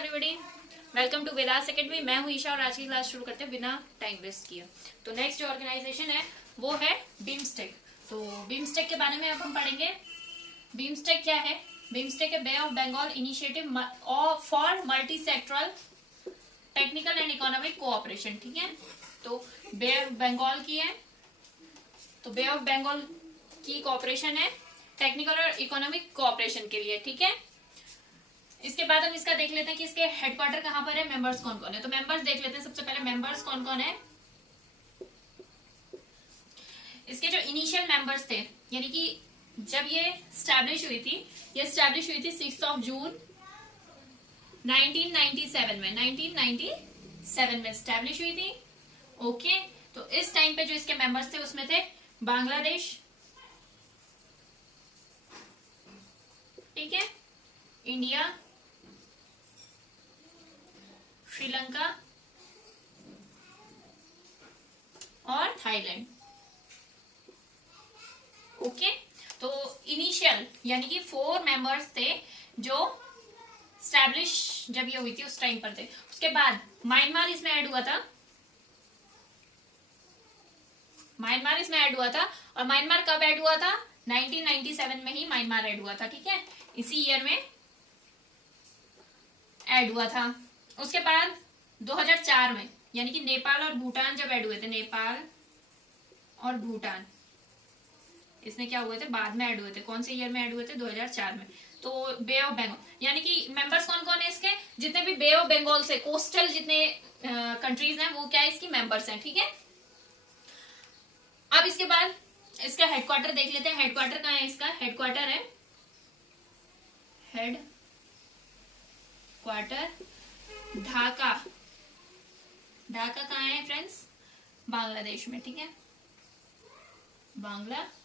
Everybody, welcome to Vedas Academy. मैं हूं ईशा और आज की क्लास शुरू करते हैं बिना टाइम वेस्ट किए। तो नेक्स्ट जो ऑर्गेनाइजेशन है वो है बीमस्टेक। तो बीमस्टेक के बारे में अब हम पढ़ेंगे। बीमस्टेक क्या है? बीमस्टेक है Bay of Bengal Initiative for Multi Sectoral Technical and Economic Cooperation. ठीक है, तो बे ऑफ बंगाल की है, तो बे ऑफ बंगाल की कोऑपरेशन है टेक्निकल और इकोनॉमिक कोऑपरेशन के लिए। ठीक है, इसके बाद हम इसका देख लेते हैं कि इसके हेडक्वार्टर कहां पर है, मेंबर्स कौन कौन है। तो मेंबर्स देख लेते हैं। सबसे पहले मेंबर्स कौन कौन है। इसके जो इनिशियल मेंबर्स थे, यानी कि जब ये स्टैब्लिश हुई थी, ये स्टैब्लिश हुई थी 6 जून 1997 में। 1997 में स्टैब्लिश हुई थी। ओके, तो इस टाइम पे जो इसके मेंबर्स थे उसमें थे बांग्लादेश, ठीक है, इंडिया, श्रीलंका और थाईलैंड। ओके, तो इनिशियल यानी कि 4 मेंबर्स थे जो स्टैब्लिश जब ये हुई थी उस टाइम पर थे। उसके बाद म्यांमार इसमें ऐड हुआ था, म्यांमार इसमें ऐड हुआ था। और म्यांमार कब ऐड हुआ था? 1997 में ही म्यांमार ऐड हुआ था। ठीक है, इसी ईयर में ऐड हुआ था। उसके बाद 2004 में यानी कि नेपाल और भूटान जब ऐड हुए थे, नेपाल और भूटान इसमें क्या हुए थे, बाद में ऐड हुए थे। कौन से ईयर में ऐड हुए थे? 2004 में। तो बे ऑफ बंगाल यानी कि मेंबर्स कौन कौन है इसके, जितने भी बे ऑफ बंगाल से कोस्टल जितने कंट्रीज हैं वो क्या है इसकी मेंबर्स हैं। ठीक है, अब इसके बाद इसका हेडक्वार्टर देख लेते हैं। हेडक्वार्टर कहाँ है इसका? हेडक्वार्टर है हेड क्वार्टर ढाका। ढाका कहाँ है फ्रेंड्स? बांग्लादेश में। ठीक है, बांग्लादेश,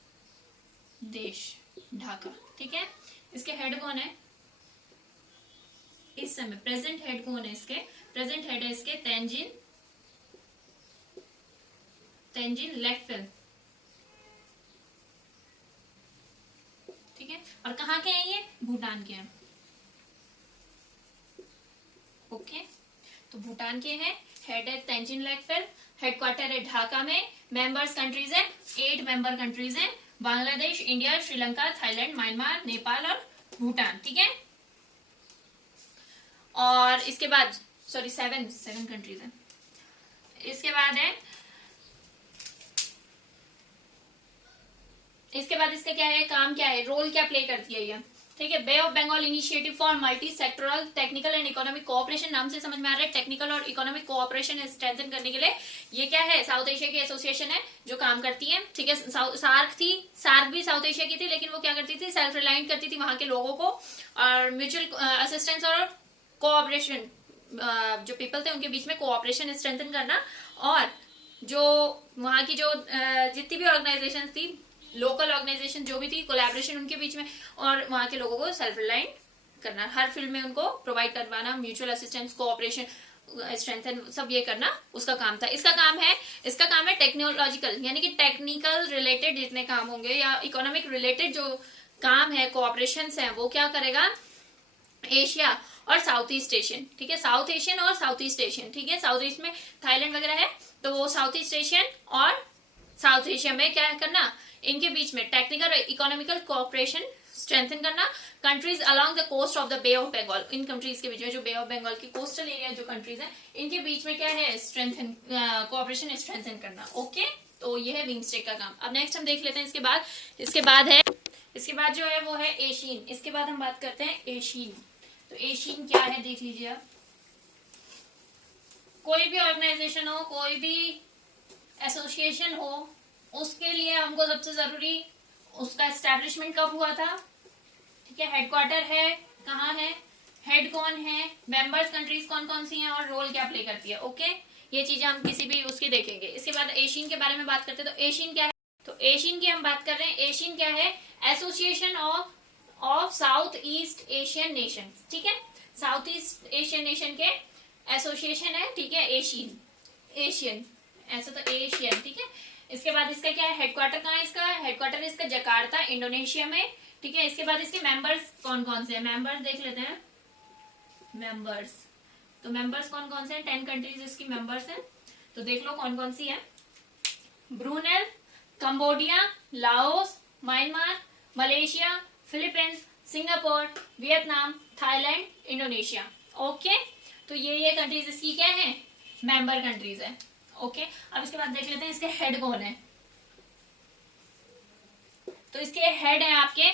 ढाका। ठीक है, इसके हेड कौन है इस समय? प्रेजेंट हेड कौन है इसके? प्रेजेंट हेड है इसके तेंजिन लेकफेल। ठीक है, और कहाँ के हैं ये? भूटान के हैं। ओके, तो भूटान के हैं। हेड है तेंजिन लेकफेल, हेडक्वार्टर है ढाका में। मेंबर्स कंट्रीज है 8 मेंबर कंट्रीज हैं, Bangladesh, India, Sri Lanka, Thailand, Myanmar, Nepal और भूटान। ठीक है, और इसके बाद सॉरी 7 कंट्रीज हैं। इसके बाद है, इसके बाद इसका क्या है, काम क्या है, रोल क्या प्ले करती है ये। ठीक है, Bay of Bengal Initiative for Multi Sectoral Technical and Economic Cooperation, नाम से समझ में आ रहा है टेक्निकल और इकोनॉमिक कोऑपरेशन स्ट्रेंथन करने के लिए। ये क्या है? साउथ एशिया की एसोसिएशन है जो काम करती है। ठीक है, सार्क थी, सार्क भी साउथ एशिया की थी, लेकिन वो क्या करती थी, सेल्फ रिलायंट करती थी वहां के लोगों को, और म्यूचुअल असिस्टेंस और कोऑपरेशन, जो पीपल थे उनके बीच में कोऑपरेशन स्ट्रेंथन करना, और जो वहां की जो जितनी भी ऑर्गेनाइजेशन थी, लोकल ऑर्गेनाइजेशन जो भी थी, कोलैबोरेशन उनके बीच में, और वहां के लोगों को सेल्फ रिलायंट करना, हर फील्ड में उनको प्रोवाइड करवाना, म्यूचुअल असिस्टेंस, कोऑपरेशन स्ट्रेंथन, सब ये करना उसका काम था। इसका काम है टेक्नोलॉजिकल यानी कि टेक्निकल रिलेटेड जितने काम होंगे या इकोनॉमिक रिलेटेड जो काम है, कोऑपरेशन है, वो क्या करेगा? एशिया और साउथ ईस्ट एशियन। ठीक है, साउथ एशियन और साउथ ईस्ट एशियन। ठीक है, साउथ ईस्ट में थाईलैंड वगैरह है, तो वो साउथ ईस्ट एशियन और साउथ एशिया में क्या करना, इनके बीच में टेक्निकल और इकोनॉमिकल कोऑपरेशन स्ट्रेंथन करना। Countries along the coast of the Bay of Bengal, इन कंट्रीज के बीच में, जो बे ऑफ बंगाल की कोस्टल एरिया जो कंट्रीज हैं, इनके बीच में क्या है, स्ट्रेंथन कोऑपरेशन स्ट्रेंथन करना। ओके, तो ये है बीमस्टेक का काम। अब नेक्स्ट हम देख लेते हैं इसके बाद जो है वो है एशियन। इसके बाद हम बात करते हैं एशियन। तो एशियन क्या है देख लीजिए आप। कोई भी ऑर्गेनाइजेशन हो, कोई भी एसोसिएशन हो, उसके लिए हमको सबसे जरूरी उसका एस्टेब्लिशमेंट कब हुआ था। ठीक है, हेडक्वार्टर है कहाँ है, हेड कौन है, मेंबर्स कंट्रीज कौन कौन सी हैं, और रोल क्या प्ले करती है। ओके, ये चीजें हम किसी भी उसकी देखेंगे। इसके बाद एशियन के बारे में बात करते हैं। तो एशियन क्या है? तो एशियन की हम बात कर रहे हैं। एशियन क्या है? Association of south east Asian nation. ठीक है, साउथ ईस्ट एशियन नेशन के एसोसिएशन है। ठीक है, एशियन ऐसा तो एशियन। ठीक है, इसके बाद इसका क्या है, हेडक्वार्टर कहाँ है इसका? हेडक्वार्टर इसका जकार्ता, इंडोनेशिया में। ठीक है, इसके बाद इसके मेंबर्स कौन कौन से हैं, मेंबर्स देख लेते हैं। मेंबर्स। तो मेंबर्स कौन कौन से हैं? 10 कंट्रीज इसकी मेंबर्स हैं। तो देख लो कौन कौन सी है। Brunei, Cambodia, Laos, Myanmar, Malaysia, Philippines, Singapore, Vietnam, Thailand, Indonesia. Okay, तो ये कंट्रीज इसकी क्या है? मेंबर कंट्रीज है। ओके, अब इसके बाद देख लेते हैं इसके हेड कौन है। तो इसके हेड है आपके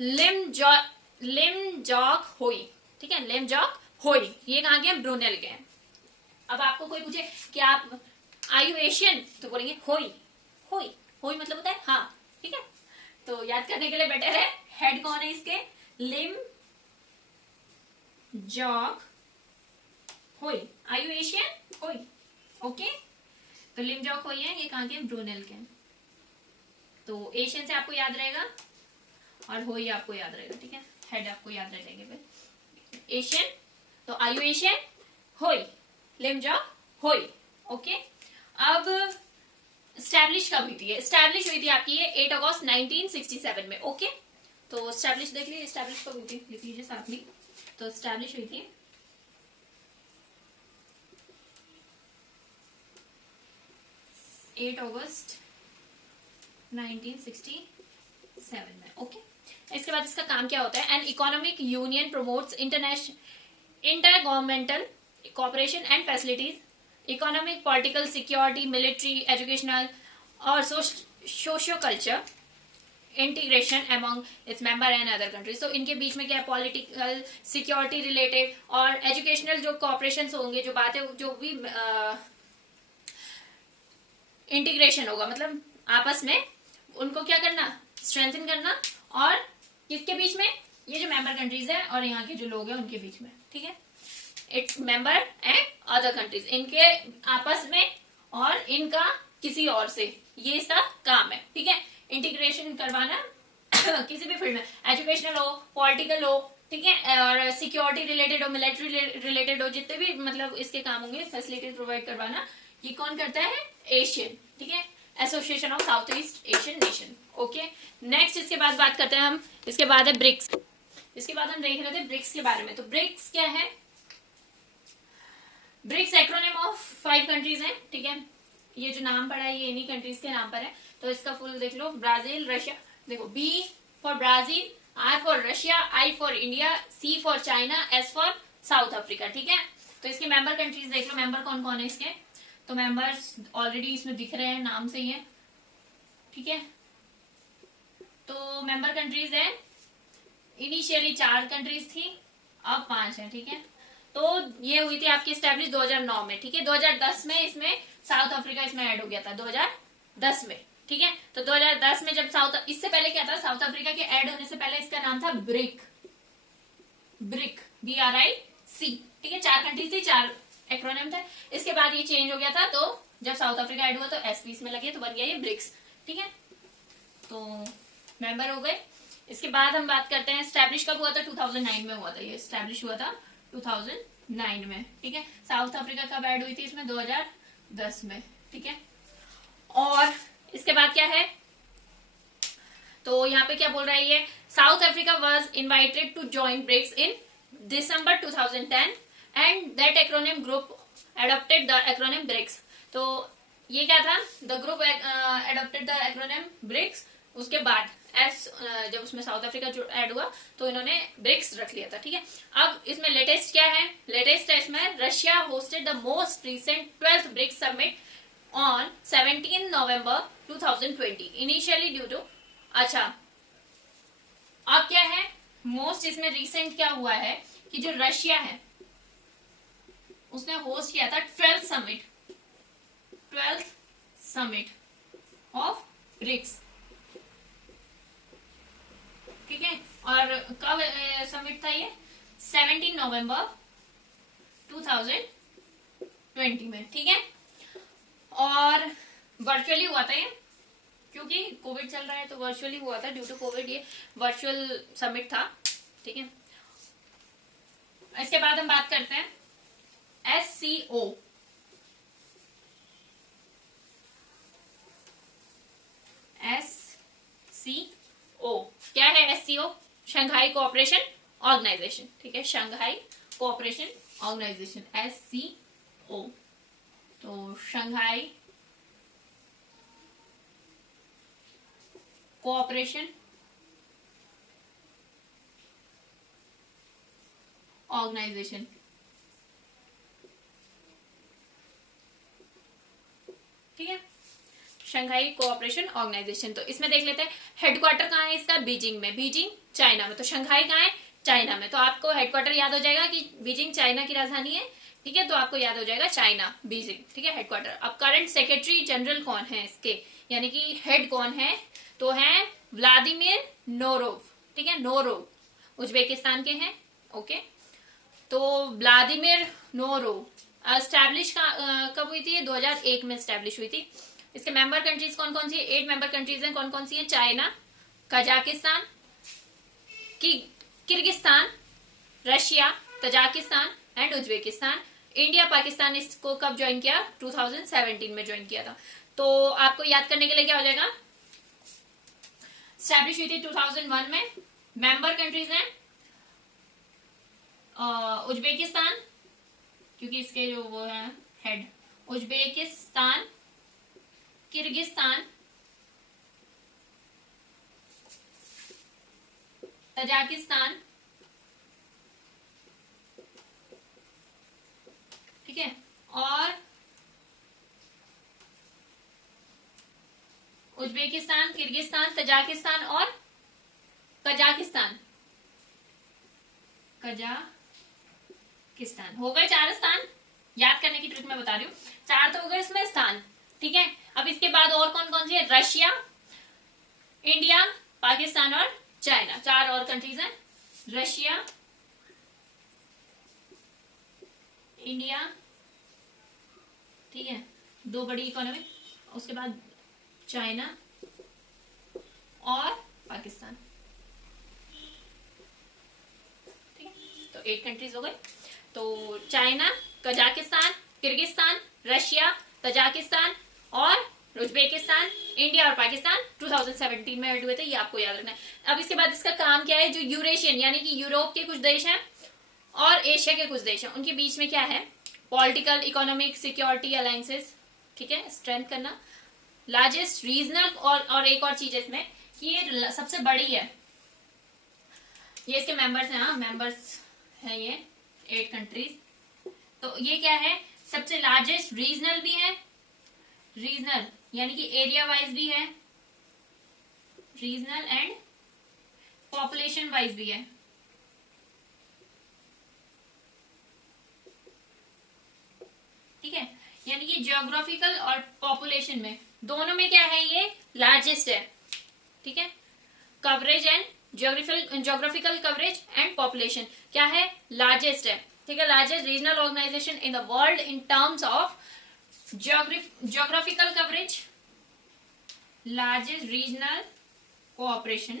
लिम जॉक होई। ठीक है, लिम जॉक होई, ये कहाँ के हैं? ब्रूनेई के हैं। अब आपको कोई पूछे कि आप आर यू एशियन, तो बोलेंगे होई। होई, होई मतलब होता है हाँ। ठीक है, तो याद करने के लिए बेटर है हेड कौन है इसके? Lim Jock Hoi. Are you ASEAN? Hoi. Okay, तो लिम जॉक होई है, ये कहाँ के? ब्रूनेई के। तो एशियन से आपको याद रहेगा और होई आपको याद रहेगा। ठीक है, हेड आपको याद रह जाएंगे फिर। एशियन, तो are you ASEAN? Hoi, Lim Jock Hoi. Okay, अब स्टैब्लिश कब हुई थी? स्टैब्लिश हुई थी आपकी ये 8 अगस्त 1967 में। ओके, तो स्टैब्लिश देख लीजिए, स्टैब्लिश कब हुई थी, लिख लीजिए साथ में। तो स्टैब्लिश हुई थी 8 अगस्त 1967 में। ओके, इसके बाद इसका काम क्या होता है? An economic union promotes inter governmental cooperation and facilities, economic, political, security, military, educational और socio culture integration among its member and other countries. तो इनके बीच में क्या है? पॉलिटिकल, सिक्योरिटी रिलेटेड और एजुकेशनल जो कॉपरेशन होंगे, जो बातें, जो भी इंटीग्रेशन होगा, मतलब आपस में उनको क्या करना? स्ट्रेंथन करना। और किसके बीच में? ये जो मेंबर कंट्रीज है और यहाँ के जो लोग हैं उनके बीच में। ठीक है, it's member and other countries, इनके आपस में और इनका किसी और से, ये इसका काम है। ठीक है, इंटीग्रेशन करवाना किसी भी फील्ड में, एजुकेशनल हो, पॉलिटिकल हो, ठीक है, और सिक्योरिटी रिलेटेड हो, मिलिट्री रिलेटेड हो, जितने भी मतलब इसके काम होंगे, फैसिलिटीज प्रोवाइड करवाना, ये कौन करता है? एशियन। ठीक है, association of south east Asian nation. Okay, next इसके बाद बात करते हैं हम, इसके बाद है ब्रिक्स। इसके बाद हम देख रहे थे ब्रिक्स के बारे में। तो ब्रिक्स क्या है? ब्रिक्स एक्रोनिम ऑफ 5 कंट्रीज है। ठीक है, ये जो नाम पड़ा है ये इन्हीं कंट्रीज के नाम पर है। तो इसका फुल देख लो, ब्राजील, रशिया, देखो B for Brazil, R for Russia, I for India, C for China, S for South Africa. ठीक है, तो इसके मेंबर कंट्रीज देख लो, मेंबर कौन कौन है इसके। तो मेंबर्स ऑलरेडी इसमें दिख रहे हैं, नाम से ही है। ठीक है, तो मेंबर कंट्रीज है, इनिशियली 4 कंट्रीज थी, अब 5 है। ठीक है, तो ये हुई थी आपकी स्टैब्लिश 2009 में। ठीक है, 2010 में इसमें साउथ अफ्रीका इसमें ऐड हो गया था, 2010 में। ठीक है, तो 2010 में जब इससे पहले क्या था? साउथ अफ्रीका के ऐड होने से पहले इसका नाम था ब्रिक। Brick, BRIC। ठीक है, 4 कंट्रीज थी, 4 एक्रोनिम थे। इसके बाद ये चेंज हो गया था, तो जब साउथ अफ्रीका ऐड हुआ तो SP इसमें लगे, तो बन गया ये ब्रिक्स। ठीक है, तो मेंबर हो गए। इसके बाद हम बात करते हैं स्टैब्लिश कब हुआ था? 2009 में हुआ था, ये स्टैब्लिश हुआ था 2009 में। ठीक है, साउथ अफ्रीका कब ऐड हुई थी इसमें? 2010 में। ठीक है, और इसके बाद क्या है? तो यहाँ पे क्या बोल रहा है ये? South Africa was invited to join BRICS in December 2010 and that acronym group adopted the acronym BRICS. तो ये क्या था? The group adopted the acronym BRICS. उसके बाद जब उसमें साउथ अफ्रीका जो ऐड हुआ तो इन्होंने ब्रिक्स रख लिया था। ठीक है, अब इसमें लेटेस्ट क्या है? लेटेस्ट है इसमें, Russia hosted the most recent 12th BRICS summit on 17 November 2020 initially due to. अच्छा, अब क्या है? मोस्ट इसमें रिसेंट क्या हुआ है कि जो रशिया है उसने होस्ट किया था 12th समिट ऑफ ब्रिक्स। ठीक है, और कब समिट था ये? 17 नवंबर 2020 में। ठीक है, और वर्चुअली हुआ था ये, क्योंकि कोविड चल रहा है तो वर्चुअली हुआ था, ड्यू टू कोविड ये वर्चुअल समिट था। ठीक है, इसके बाद हम बात करते हैं SCO। SCO क्या है? SCO शंघाई कोऑपरेशन ऑर्गेनाइजेशन, ठीक है, शंघाई कोऑपरेशन ऑर्गेनाइजेशन, SCO। तो शंघाई कोऑपरेशन ऑर्गेनाइजेशन, ठीक है, शंघाई कोऑपरेशन ऑर्गेनाइजेशन। तो इसमें देख लेते हैं हेडक्वार्टर कहाँ है इसका, बीजिंग में, बीजिंग चाइना में। तो शंघाई कहाँ है, चाइना में। तो आपको हेडक्वार्टर याद हो जाएगा कि बीजिंग चाइना की राजधानी है, ठीक है, तो आपको याद हो जाएगा चाइना, बीजिंग, ठीक है, हेडक्वार्टर। अब करंट सेक्रेटरी जनरल कौन है इसके, यानी कि हेड कौन है, तो है व्लादिमीर नोरोव, ठीक है, नोरोव, उज्बेकिस्तान के हैं, ओके। तो व्लादिमीर नोरोव एस्टैब्लिश कब हुई थी, 2001 में एस्टैब्लिश हुई थी। इसके मेंबर कंट्रीज कौन कौन सी है, 8 मेंबर कंट्रीज हैं, कौन कौन सी है, China, Kazakhstan, Kyrgyzstan, Russia, Tajikistan and Uzbekistan. India Pakistan इसको कब ज्वाइन किया, 2017 में ज्वाइन किया था। तो आपको याद करने के लिए क्या हो जाएगा, स्टैब्लिश हुई थी 2001 में। मेंबर कंट्रीज हैं उज्बेकिस्तान, क्योंकि इसके जो वो है हेड, उज्बेकिस्तान, किर्गिस्तान, तजाकिस्तान, ठीक है, और उज्बेकिस्तान, किर्गिस्तान, तजाकिस्तान और कजाकिस्तान, कजाकिस्तान हो गए 4 स्थान। याद करने की ट्रिक मैं बता रही हूँ, 4 तो हो गए इसमें स्थान, ठीक है। अब इसके बाद और कौन कौन सी है, रशिया, इंडिया, पाकिस्तान और चाइना, 4 और कंट्रीज हैं, रशिया, इंडिया, ठीक है, 2 बड़ी इकोनॉमी, उसके बाद चाइना और पाकिस्तान, ठीक है। तो 8 कंट्रीज हो गए। तो China, Kazakhstan, Kyrgyzstan, Russia, Tajikistan और उज्बेकिस्तान, इंडिया और पाकिस्तान 2017 में ऐड हुए थे, ये आपको याद रखना है। अब इसके बाद इसका काम क्या है, जो यूरेशियन यानी कि यूरोप के कुछ देश हैं और एशिया के कुछ देश हैं, उनके बीच में क्या है, पॉलिटिकल, इकोनॉमिक, सिक्योरिटी अलायंसेस, ठीक है, स्ट्रेंथ करना, लार्जेस्ट रीजनल, और एक और चीज है इसमें कि ये सबसे बड़ी है, ये इसके मेंबर्स हैं, हाँ मेंबर्स है ये 8 कंट्रीज। तो ये क्या है, सबसे लार्जेस्ट रीजनल भी है, रीजनल यानी कि एरिया वाइज भी है, रीजनल एंड पॉपुलेशन वाइज भी है, ठीक है, यानी कि ज्योग्राफिकल और पॉपुलेशन में दोनों में क्या है, ये लार्जेस्ट है, ठीक है। Coverage and geographical coverage and population क्या है, लार्जेस्ट है, ठीक है, largest regional organization in the world in terms of geographical coverage, largest regional cooperation,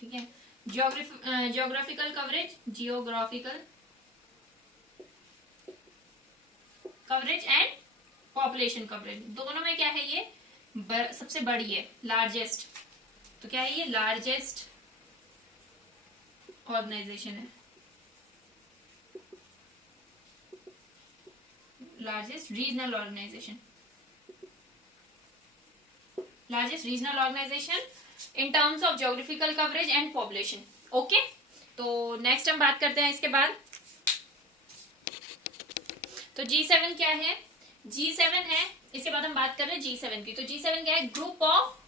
ठीक है, geographical coverage, geographical coverage and population coverage, दोनों में क्या है, ये सबसे बड़ी है, लार्जेस्ट। तो क्या है, ये लार्जेस्ट ऑर्गेनाइजेशन है, largest regional organization, largest regional organization in terms of geographical coverage and population, okay. तो नेक्स्ट हम बात करते हैं इसके बाद, तो G7 क्या है, G7 है, इसके बाद हम बात कर रहे हैं G7 की। तो G7 क्या है, ग्रुप ऑफ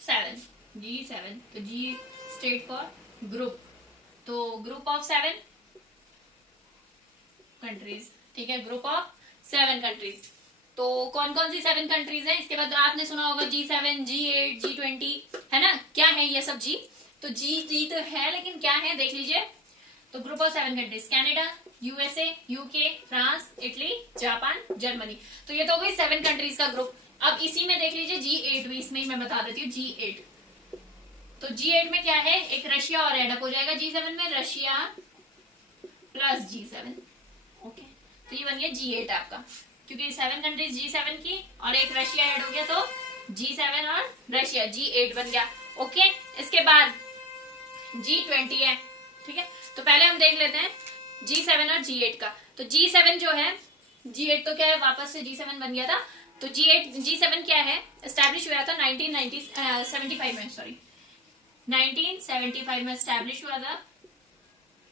7, G7, तो G स्टेट फॉर ग्रुप, तो ग्रुप ऑफ 7 कंट्रीज, ठीक है, ग्रुप ऑफ 7 कंट्रीज। तो कौन कौन सी 7 कंट्रीज हैं, इसके बाद आपने सुना होगा G7, G8, G20, है ना, क्या है ये सब G, तो G तो है लेकिन क्या है देख लीजिए। तो group of 7 countries, Canada, USA, UK, France, Italy, Japan, Germany. तो ये तो हो गई 7 कंट्रीज का ग्रुप। अब इसी में देख लीजिए G8 भी, इसमें ही मैं बता देती हूँ G8। तो G8 में क्या है, एक रशिया और एड अप हो जाएगा G7 में, रशिया प्लस G7, ओके। तो ये बन गया G8 आपका, क्योंकि 7 कंट्रीज G7 की और एक रशिया ऐड हो गया, तो G7 और रशिया G8 बन गया, ओके। इसके बाद G20 है, ठीक है, तो पहले हम देख लेते हैं G7 और G8 का। तो G7 जो है, G8 तो क्या है, वापस से G7 बन गया था। तो G7 क्या है, एस्टैब्लिश हुआ था 1975 में, सॉरी 1975 में एस्टैब्लिश हुआ था।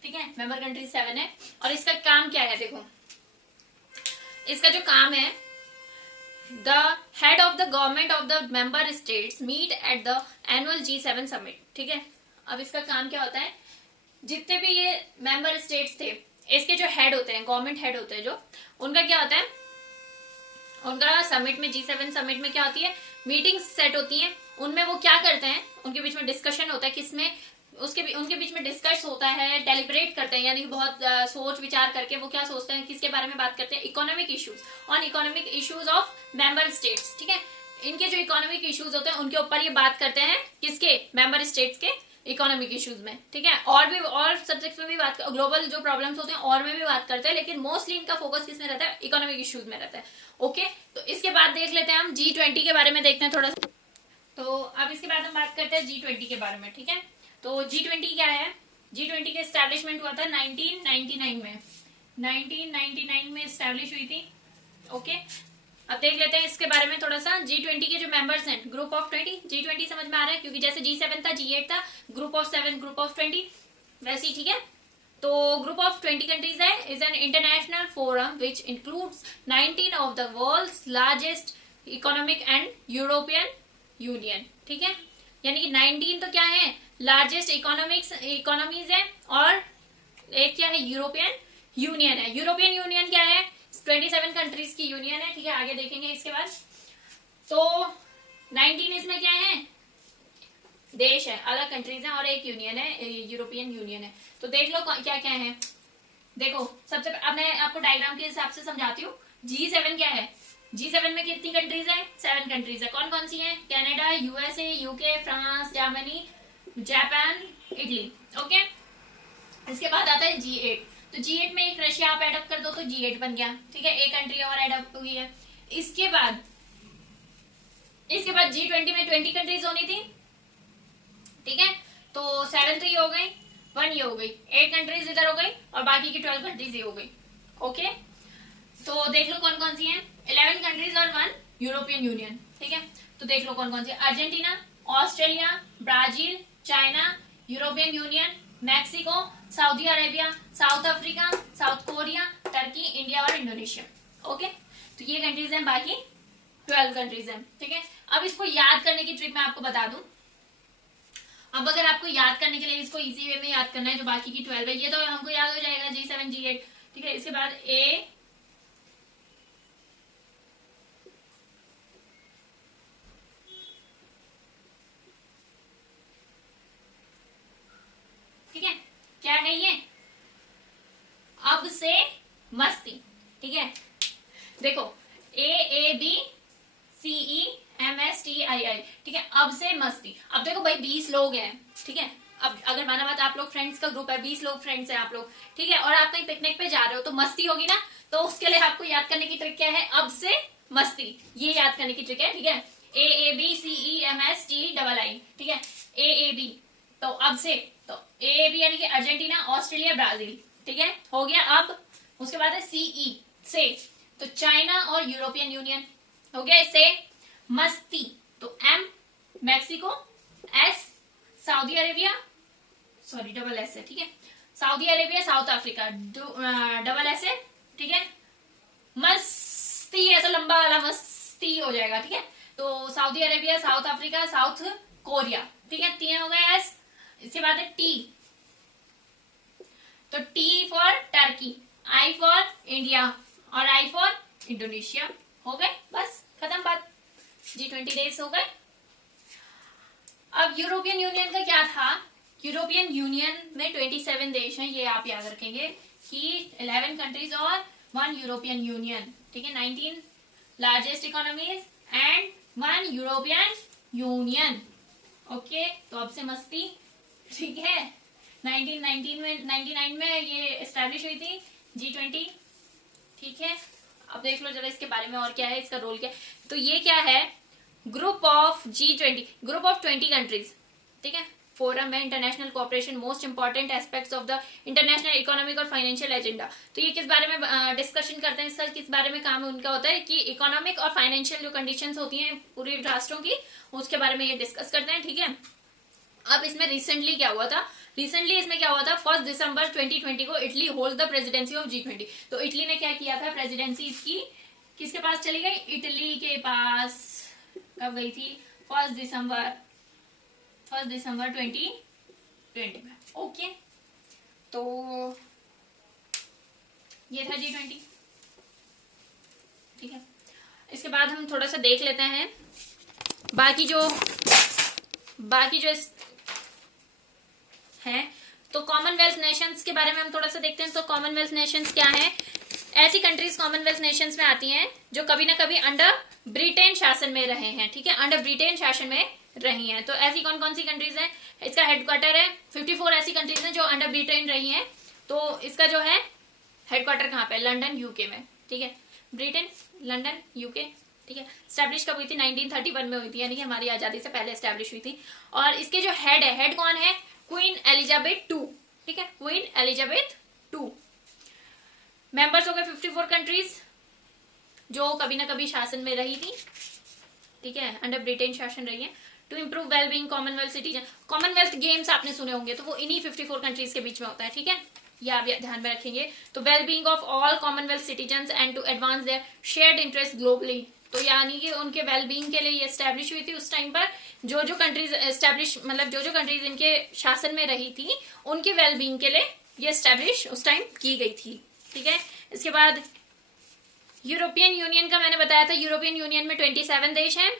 ठीक है, मेंबर कंट्री 7 है। और इसका काम क्या है, देखो इसका जो काम है, the head of the government of the member states meet at the annual G7 summit. ठीक है, अब इसका काम क्या होता है, जितने भी ये मेंबर स्टेट्स थे, इसके जो हेड होते हैं, गवर्नमेंट हेड होते हैं जो, उनका क्या होता है, उनका समिट में, G7 समिट में क्या होती है, मीटिंग सेट होती है। उनमें वो क्या करते हैं, उनके बीच में डिस्कशन होता है, किसमें उनके बीच में डिस्कस होता है, डेलिब्रेट करते हैं, यानी कि बहुत सोच विचार करके वो क्या सोचते हैं, किसके बारे में बात करते हैं, economic issues, on economic issues of member states. ठीक है, इनके जो इकोनॉमिक इश्यूज होते हैं उनके ऊपर ये बात करते हैं, किसके, मेंबर स्टेट्स के इकोनॉमिक इश्यूज में। ठीक है, और सब्जेक्ट्स में भी बात, ग्लोबल जो प्रॉब्लम्स होते हैं और में भी बात करते हैं, लेकिन मोस्टली इनका फोकस किस में रहता है, इकोनॉमिक इश्यूज में रहता है। ओके, तो इसके बाद देख लेते हैं हम G20 के बारे में, देखते हैं थोड़ा सा। तो अब इसके बाद हम बात करते हैं G20 के बारे में। ठीक है, तो G20 क्या है, G20 का एस्टैब्लिशमेंट हुआ था 1999 में, 1999 में एस्टैब्लिश हुई थी। ओके, अब देख लेते हैं इसके बारे में थोड़ा सा। G20 के जो मेंबर्स हैं, ग्रुप ऑफ 20, G20 समझ में आ रहा है, क्योंकि जैसे G7 था, G8 था, ग्रुप ऑफ 7, ग्रुप ऑफ 20 वैसे ही। ठीक है, तो ग्रुप ऑफ 20 कंट्रीज है, is an international forum which includes 19 of the world's largest economic and European Union. ठीक है, यानी कि 19 तो क्या है, लार्जेस्ट इकोनॉमीज है, और एक क्या है, यूरोपियन यूनियन है। यूरोपियन यूनियन क्या है, 27 कंट्रीज की यूनियन है। ठीक है, आगे देखेंगे इसके बाद। तो 19 इसमें क्या है, देश है, अलग कंट्रीज हैं, और एक यूनियन है, यूरोपियन यूनियन है। तो देख लो क्या क्या है। देखो सबसे, अब मैं आपको डायग्राम के हिसाब से समझाती हूँ। G7 क्या है, G7 में कितनी कंट्रीज है, 7 कंट्रीज है। कौन कौन सी हैं, Canada, USA, UK, France, Germany, Japan, Italy. Okay, इसके बाद आता है G8। तो G8 में एक रशिया आप एडअप कर दो तो G8 बन गया। ठीक है, एक कंट्री और एडअप हुई है। इसके बाद G20 में 20 कंट्रीज होनी थी। ठीक है, तो 7 तो ये हो गई, 1 ये हो गई, 8 कंट्रीज इधर हो गई, और बाकी की 12 कंट्रीज ये हो गई। ओके, तो देख लो कौन कौन सी हैं, 11 कंट्रीज और 1 यूरोपियन यूनियन। ठीक है, तो देख लो कौन कौन सी, Argentina, Australia, Brazil, China, European Union, Mexico, Saudi Arabia, South Africa, South Korea, Turkey, India और इंडोनेशिया। ओके, तो ये कंट्रीज हैं, बाकी 12 कंट्रीज हैं। ठीक है, अब इसको याद करने की ट्रिक मैं आपको बता दूं। अब अगर आपको याद करने के लिए इसको इजी वे में याद करना है, जो बाकी की 12 है, ये तो हमको याद हो जाएगा, G7, G8। ठीक है, इसके बाद A, ठीक है, क्या है ये, अब से मस्ती। ठीक है, देखो AABCEMSTII। ठीक है, अब से मस्ती। अब देखो भाई 20 लोग हैं। ठीक है, अब अगर माना बात, आप लोग फ्रेंड्स का ग्रुप है, 20 लोग फ्रेंड्स हैं आप लोग। ठीक है, और आप कहीं पिकनिक पे जा रहे हो तो मस्ती होगी ना, तो उसके लिए आपको याद करने की ट्रिक क्या है, अब से मस्ती, ये याद करने की ट्रिक है। ठीक है, AABCEMSTII। ठीक है, AAB तो अब से, तो AAB यानी कि अर्जेंटीना, ऑस्ट्रेलिया, ब्राजील। ठीक है, हो गया। अब उसके बाद है CE से, तो चाइना और यूरोपियन यूनियन। हो गया। इससे मस्ती, तो M Mexico, S Saudi Arabia, sorry double S है। ठीक है, Saudi Arabia, South Africa, double S है। ठीक है, मस्ती ऐसा लंबा वाला मस्ती हो जाएगा। ठीक है, तो Saudi Arabia, South Africa, South Korea. ठीक है, 3 हो गए S। इसके बाद है T, तो T for Turkey, I for India और I फॉर इंडोनेशिया। हो गए, बस खत्म बात, G20 डेज हो गए। अब यूरोपियन यूनियन का क्या था, यूरोपियन यूनियन में 27 देश हैं, ये आप याद रखेंगे कि 11 कंट्रीज और 1 यूरोपियन यूनियन। ठीक है, 19 largest economies and 1 European union. Okay, तो अब से मस्ती। ठीक है, 1999 में ये एस्टैब्लिश हुई थी G20। ठीक है, अब देख लो जरा इसके बारे में और क्या है, इसका रोल क्या है। तो ये क्या है, group of G20, group of 20 countries. ठीक है, फोरम है international cooperation most important aspects of the international economic और फाइनेंशियल एजेंडा। तो ये किस बारे में डिस्कशन करते हैं, सर किस बारे में काम उनका होता है कि इकोनॉमिक और फाइनेंशियल जो कंडीशंस होती हैं पूरे राष्ट्रों की उसके बारे में ये डिस्कस करते हैं, ठीक है। अब इसमें रिसेंटली क्या हुआ था, रिसेंटली इसमें क्या हुआ था, 1 दिसंबर 2020 को Italy hold the presidency of G20। तो इटली ने क्या किया था, प्रेसिडेंसी इसकी किसके पास चली गई, इटली के पास कब गई थी, 1 दिसंबर 2020 में। ओके, तो ये था G20, ठीक है। इसके बाद हम थोड़ा सा देख लेते हैं बाकी जो हैं। तो कॉमनवेल्थ नेशंस के बारे में हम थोड़ा सा देखते हैं। तो कॉमनवेल्थ नेशंस क्या है, ऐसी कंट्रीज कॉमनवेल्थ नेशंस में आती हैं जो कभी ना कभी अंडर ब्रिटेन शासन में रहे हैं, ठीक है, अंडर ब्रिटेन शासन में रही हैं। तो ऐसी कौन कौन सी कंट्रीज हैं, इसका हेडक्वार्टर है 54 ऐसी कंट्रीज हैं जो अंडर ब्रिटेन रही हैं। तो इसका जो है हेडक्वार्टर कहाँ पे, लंदन यूके में, ठीक है, ब्रिटेन लंदन यूके, ठीक है। स्टैब्लिश कब हुई थी, 1931 में हुई थी, यानी कि हमारी आजादी से पहले स्टैब्लिश हुई थी। और इसके जो हेड है, हेड कौन है, क्वीन एलिजाबेथ 2, ठीक है, क्वीन एलिजाबेथ 2। मेंबर्स हो गए 54 कंट्रीज जो कभी ना कभी शासन में रही थी, ठीक है, अंडर ब्रिटेन शासन रही है। To improve wellbeing Commonwealth citizen, Commonwealth Games आपने सुने होंगे, तो वो इन्हीं 54 कंट्रीज के बीच में होता है, ठीक है, ये आप ध्यान में रखेंगे। तो wellbeing of all Commonwealth citizens and to advance their shared interest globally, तो यानी कि उनके वेलबींग के लिए ये एस्टेब्लिश हुई थी उस टाइम पर। जो कंट्रीज एस्टेब्लिश, मतलब जो कंट्रीज इनके शासन में रही थी उनके वेलबींग के लिए ये एस्टेब्लिश उस टाइम की गई थी, ठीक है। इसके बाद यूरोपियन यूनियन का मैंने बताया था, यूरोपियन यूनियन में 27 देश हैं।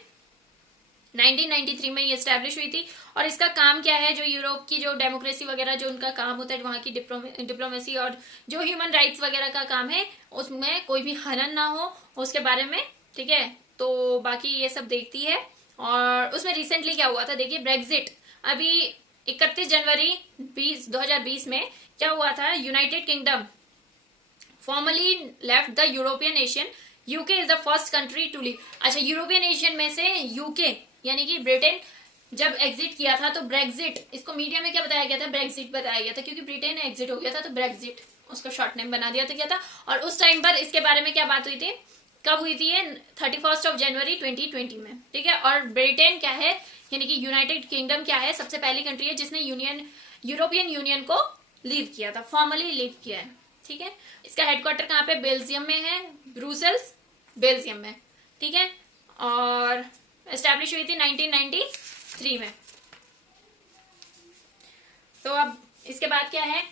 1993 में ये एस्टेब्लिश हुई थी। और इसका काम क्या है, जो यूरोप की जो डेमोक्रेसी वगैरह जो उनका काम होता है, वहां की डिप्लोमेसी और जो ह्यूमन राइट्स वगैरह का काम है, उसमें कोई भी हनन ना हो उसके बारे में, ठीक है। तो बाकी ये सब देखती है। और उसमें रिसेंटली क्या हुआ था, देखिए ब्रेग्जिट, अभी 31 जनवरी 2020 में क्या हुआ था, United Kingdom formally left the European Asian, UK is the first country to leave. अच्छा, यूरोपियन एशियन में से यूके यानी कि ब्रिटेन जब एग्जिट किया था, तो ब्रेग्जिट, इसको मीडिया में क्या बताया गया था, ब्रेग्जिट बताया गया था, क्योंकि ब्रिटेन एग्जिट हो गया था तो ब्रेग्जिट उसका शॉर्ट नेम बना दिया था क्या था। और उस टाइम पर इसके बारे में क्या बात हुई थी, कब हुई थी ये, 31 जनवरी 2020 में, ठीक है। और ब्रिटेन क्या है, यानी कि यूनाइटेड किंगडम क्या है, सबसे पहली कंट्री है जिसने यूरोपियन यूनियन को लीव किया था, फॉर्मली लीव किया है, ठीक है। इसका हेडक्वार्टर कहाँ पे, बेल्जियम में है, ब्रुसेल्स बेल्जियम में, ठीक है। और एस्टैब्लिश हुई थी 1993 में। तो अब इसके बाद क्या है,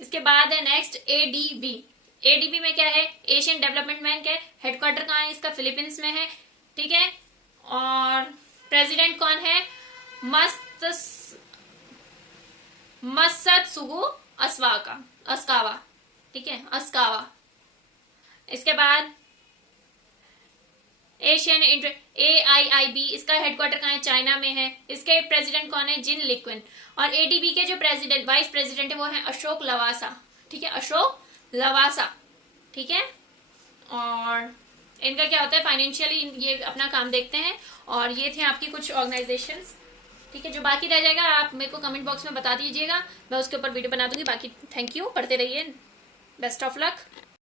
इसके बाद है नेक्स्ट एडीबी। एडीबी में क्या है, एशियन डेवलपमेंट बैंक है, हेडक्वार्टर कहाँ है इसका, फिलीपींस में है, ठीक है। और प्रेसिडेंट कौन है, मत्सत्सुगु अस्कावा, ठीक है, अस्कावा। इसके बाद एशियन AIIB, इसका हेडक्वार्टर कहाँ है, चाइना में है, इसके प्रेसिडेंट कौन है, जिन लिक्विन। और एडीबी के जो प्रेसिडेंट, वाइस प्रेसिडेंट है वो है अशोक लवासा, ठीक है, अशोक लवासा, ठीक है। और इनका क्या होता है, फाइनेंशियली ये अपना काम देखते हैं। और ये थे आपकी कुछ ऑर्गेनाइजेशंस, ठीक है। जो बाकी रह जाएगा आप मेरे को कमेंट बॉक्स में बता दीजिएगा, मैं उसके ऊपर वीडियो बना दूंगी। बाकी थैंक यू, पढ़ते रहिए, बेस्ट ऑफ लक।